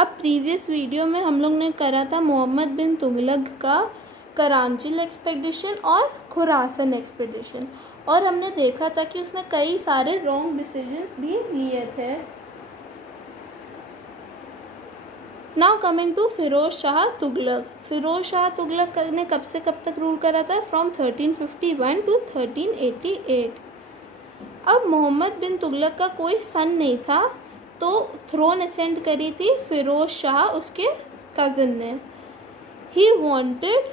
अब previous video में हम लोग ने करा था मोहम्मद बिन तुगलक का करांचिल एक्सपेडिशन और खुरासन एक्सपेडिशन, और हमने देखा था कि उसने कई सारे रॉन्ग डिसीजंस भी लिए थे। Now coming to Firoz Shah Tughlaq. Firoz Shah Tughlaq ने कब से कब तक रूल करा था? From 1351 to 1388। अब मोहम्मद बिन तुगलक का कोई सन नहीं था, तो थ्रोन असेंड करी थी फिरोज शाह, उसके कज़न ने। He wanted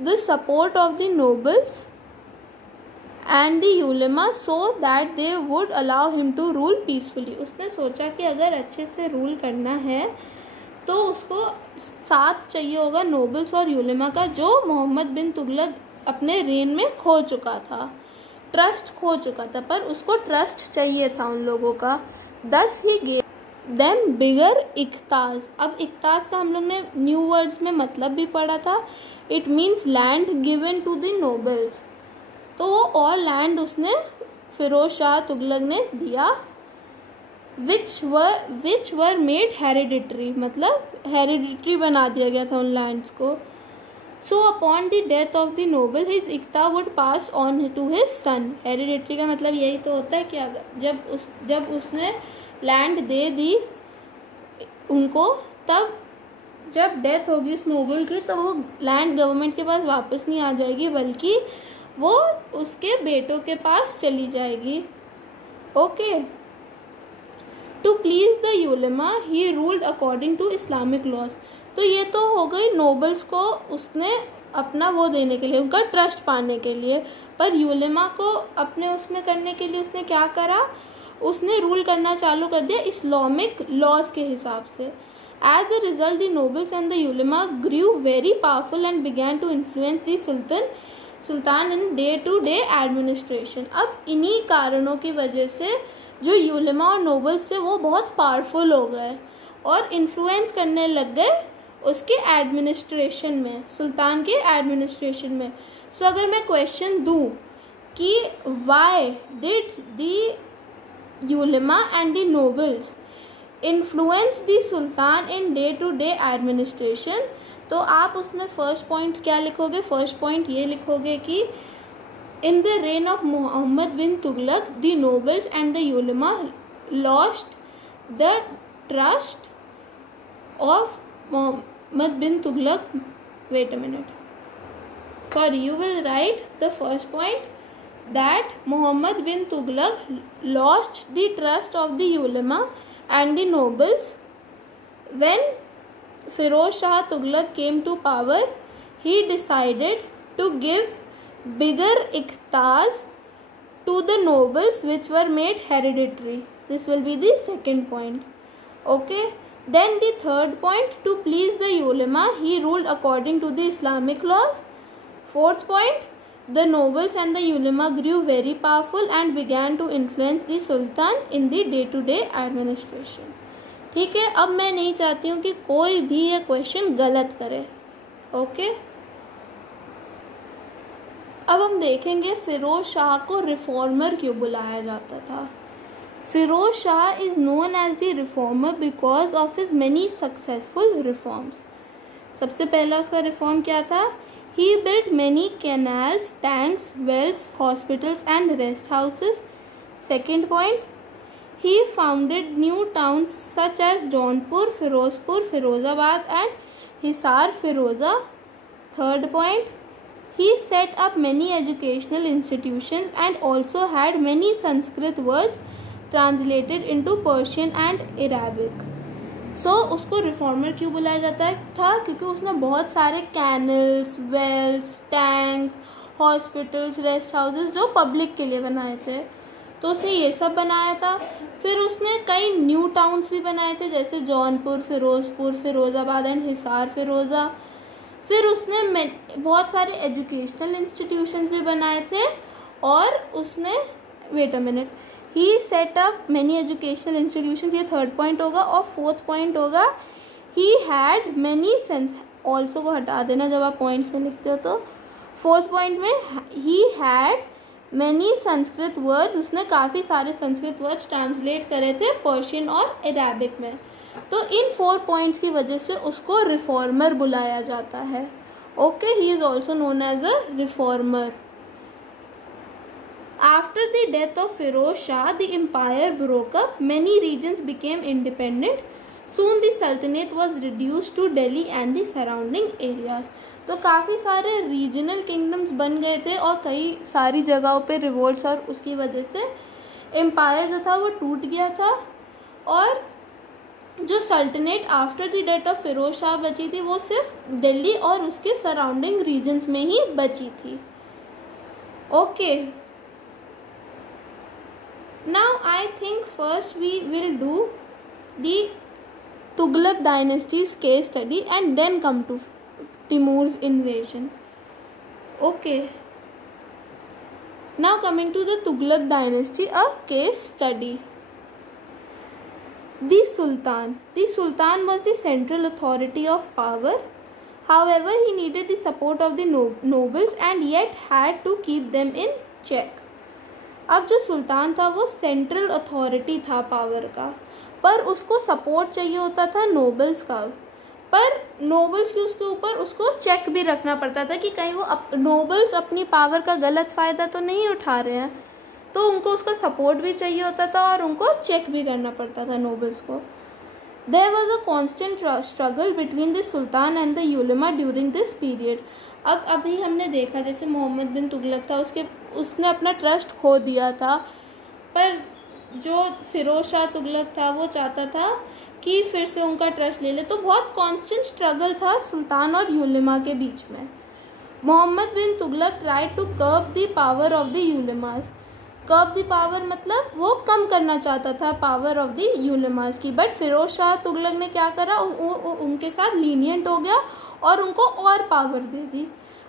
the support of the nobles and the ulema so that they would allow him to rule peacefully. उसने सोचा कि अगर अच्छे से रूल करना है तो उसको साथ चाहिए होगा नोबल्स और उलेमा का, जो मोहम्मद बिन तुगलक अपने रेन में खो चुका था, ट्रस्ट खो चुका था, पर उसको ट्रस्ट चाहिए था उन लोगों का। दस ही गेव देम बिगर इख्तास। अब इख्तास का हम लोग ने न्यू वर्ड्स में मतलब भी पढ़ा था। It means land given to the nobles. तो वो और लैंड उसने फिरोज शाह तुगलक ने दिया, विच वर मेड हेरिडिटरी, मतलब हेरिडिटरी बना दिया गया था उन लैंड्स को। So upon the death of the noble his iqta would pass on to his son. Hereditary का मतलब यही तो होता है कि अगर जब उसने लैंड दे दी उनको, तब जब डेथ होगी उस नोबल की तो वो लैंड गवर्नमेंट के पास वापस नहीं आ जाएगी, बल्कि वो उसके बेटों के पास चली जाएगी। Okay. To please the ulema he ruled according to Islamic laws. तो ये तो हो गई नोबल्स को उसने अपना वो देने के लिए, उनका ट्रस्ट पाने के लिए, पर उलेमा को अपने उसमें करने के लिए उसने क्या करा? उसने रूल करना चालू कर दिया इस्लामिक लॉज के हिसाब से। As a result the nobles and the ulema grew very powerful and began to influence the sultan in day to day administration. अब इन्हीं कारणों की वजह से जो उलेमा और नोबल्स थे वो बहुत पावरफुल हो गए और इन्फ्लुएंस करने लग गए उसके एडमिनिस्ट्रेशन में, सुल्तान के एडमिनिस्ट्रेशन में। सो अगर मैं क्वेश्चन दूँ कि why did the ulema and the nobles influence the sultan in day to day administration, तो आप उसमें फर्स्ट पॉइंट क्या लिखोगे? फर्स्ट पॉइंट ये लिखोगे कि in the reign of Muhammad bin Tughlaq, the nobles and the ulama lost the trust of Muhammad bin Tughlaq. Wait a minute. Sorry, you will write the first point that Muhammad bin Tughlaq lost the trust of the ulama and the nobles. When Firoz Shah Tughlaq came to power, he decided to give bigger ikhtas to the nobles which were made hereditary. This will be the second point. Okay. Then the third point, to please the ulama he ruled according to the Islamic laws. Fourth point, the nobles and the ulama grew very powerful and began to influence the sultan in the day to day administration. ठीक है। अब मैं नहीं चाहती हूँ कि कोई भी ये क्वेश्चन गलत करे। ओके। अब हम देखेंगे फिरोज शाह को रिफॉर्मर क्यों बुलाया जाता था। Firoz Shah is known as the reformer because of his many successful reforms. सबसे पहला उसका रिफॉर्म क्या था? He built many canals, tanks, wells, hospitals and rest houses. Second point, he founded new towns such as Jaunpur, Firozpur, Firozabad and Hisar Firoza. Third point, he set up many educational institutions and also had many Sanskrit words translated into Persian and Arabic. So उसको reformer क्यों बुलाया जाता था? क्योंकि उसने बहुत सारे canals, wells, tanks, hospitals, rest houses जो पब्लिक के लिए बनाए थे, तो उसने ये सब बनाया था। फिर उसने कई न्यू टाउन्स भी बनाए थे, जैसे जौनपुर, फिरोजपुर, फिरोजाबाद एंड हिसार फिरोज़ा। फिर उसने बहुत सारे एजुकेशनल इंस्टीट्यूशंस भी बनाए थे, और उसने wait a minute, he set up many educational institutions, ये थर्ड पॉइंट होगा। और फोर्थ पॉइंट होगा he had many sense, also को हटा देना जब आप पॉइंट्स में लिखते हो। तो फोर्थ पॉइंट में ही हैड मैनी संस्कृत वर्ड्स, उसने काफ़ी सारे संस्कृत वर्ड्स ट्रांसलेट करे थे पर्शियन और अरेबिक में। तो इन 4 पॉइंट्स की वजह से उसको रिफॉर्मर बुलाया जाता है. Okay, he is also known as a reformer. After the death of Firoz Shah, the empire broke up. Many regions became independent. Soon the Sultanate was reduced to Delhi and the surrounding areas. तो काफ़ी सारे regional kingdoms बन गए थे और कई सारी जगहों पे रिवोल्ट्स, और उसकी वजह से एम्पायर जो था वो टूट गया था. और जो sultanate after the death of Firoz Shah बची थी वो सिर्फ दिल्ली और उसके सराउंडिंग रीजन्स में ही बची थी. Okay, now I think first we will do the Tughlaq dynasty's case study and then come to Timur's invasion. Okay, now coming to the Tughlaq dynasty, a case study. The Sultan was the central authority of power. However, he needed the support of the nobles and yet had to keep them in check. अब जो सुल्तान था वो central authority था power का, पर उसको support चाहिए होता था नोबल्स का, पर नोबल्स की उसके ऊपर उसको चेक भी रखना पड़ता था कि कहीं वो नोबल्स अपनी पावर का गलत फ़ायदा तो नहीं उठा रहे हैं, तो उनको उसका सपोर्ट भी चाहिए होता था और उनको चेक भी करना पड़ता था नोबल्स को. There was a constant struggle between the Sultan and the ulema during this period. अब अभी हमने देखा जैसे मोहम्मद बिन तुगलक था, उसने अपना ट्रस्ट खो दिया था, पर जो फिरोज शाह तुगलक था वो चाहता था कि फिर से उनका ट्रस्ट ले ले. तो बहुत कांस्टेंट स्ट्रगल था सुल्तान और यूलेमा के बीच में. Mohammad bin Tughlaq tried to curb the power of the ulemas. Curb the power मतलब वो कम करना चाहता था पावर ऑफ द यूलेमास की, बट फिरोज शाह तुगलक ने क्या करा, उनके साथ लीनियंट हो गया और उनको और पावर दे दी.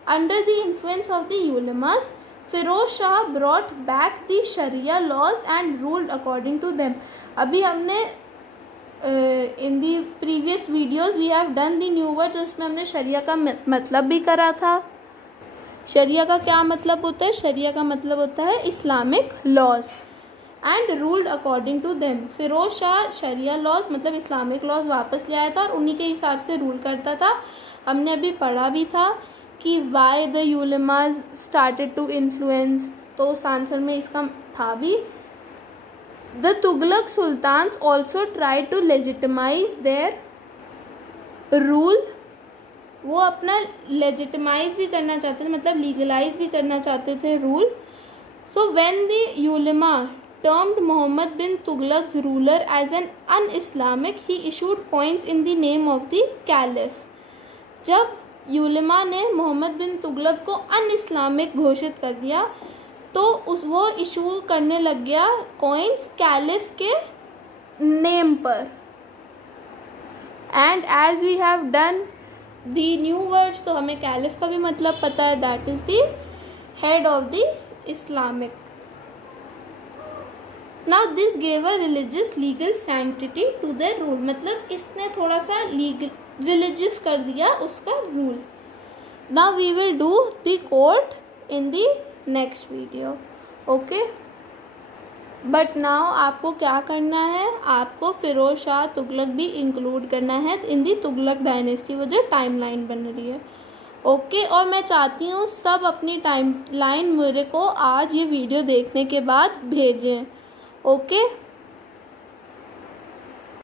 Under the influence of the ulemas, Firoz Shah brought back the Sharia laws and ruled according to them. अभी हमने in the previous videos we have done the new word, तो उसमें हमने शरिया का मतलब भी करा था. शरिया का क्या मतलब होता है? शरिया का मतलब होता है Islamic laws. And ruled according to them. Firoz Shah sharia laws मतलब इस्लामिक लॉज वापस ले आया था और उन्हीं के हिसाब से रूल करता था. हमने अभी पढ़ा भी था कि why the ulemas started to influence, तो उस आंसर में इसका था भी. The Tughlaq sultans also try to legitimize their rule. वो अपना लेजिटिमाइज भी करना चाहते थे, मतलब लीगलाइज भी करना चाहते थे rule. So when the ulema termed Mohammad bin Tughlaq ruler as an un-Islamic, he issued coins in the name of the caliph. जब यूलेमा ने मोहम्मद बिन तुगलक को अन-इस्लामिक घोषित कर दिया तो वो इशू करने लग गया कॉइन्स कैलिफ के नेम पर. And as we have done the new words, तो हमें कैलिफ का भी मतलब पता है, that is the head of the Islamic. Now this gave a religious legal sanctity to the rule, मतलब इसने थोड़ा सा लीगल रिलीजियस कर दिया उसका rule. Now we will do the court in the next video. Okay, but now आपको क्या करना है, आपको फिरोज शाह तुगलक भी इंक्लूड करना है इन दी तुगलक डायनेस्टी, वो जो टाइमलाइन बन रही है. ओके, और मैं चाहती हूँ सब अपनी टाइमलाइन मेरे को आज ये वीडियो देखने के बाद भेजें. ओके.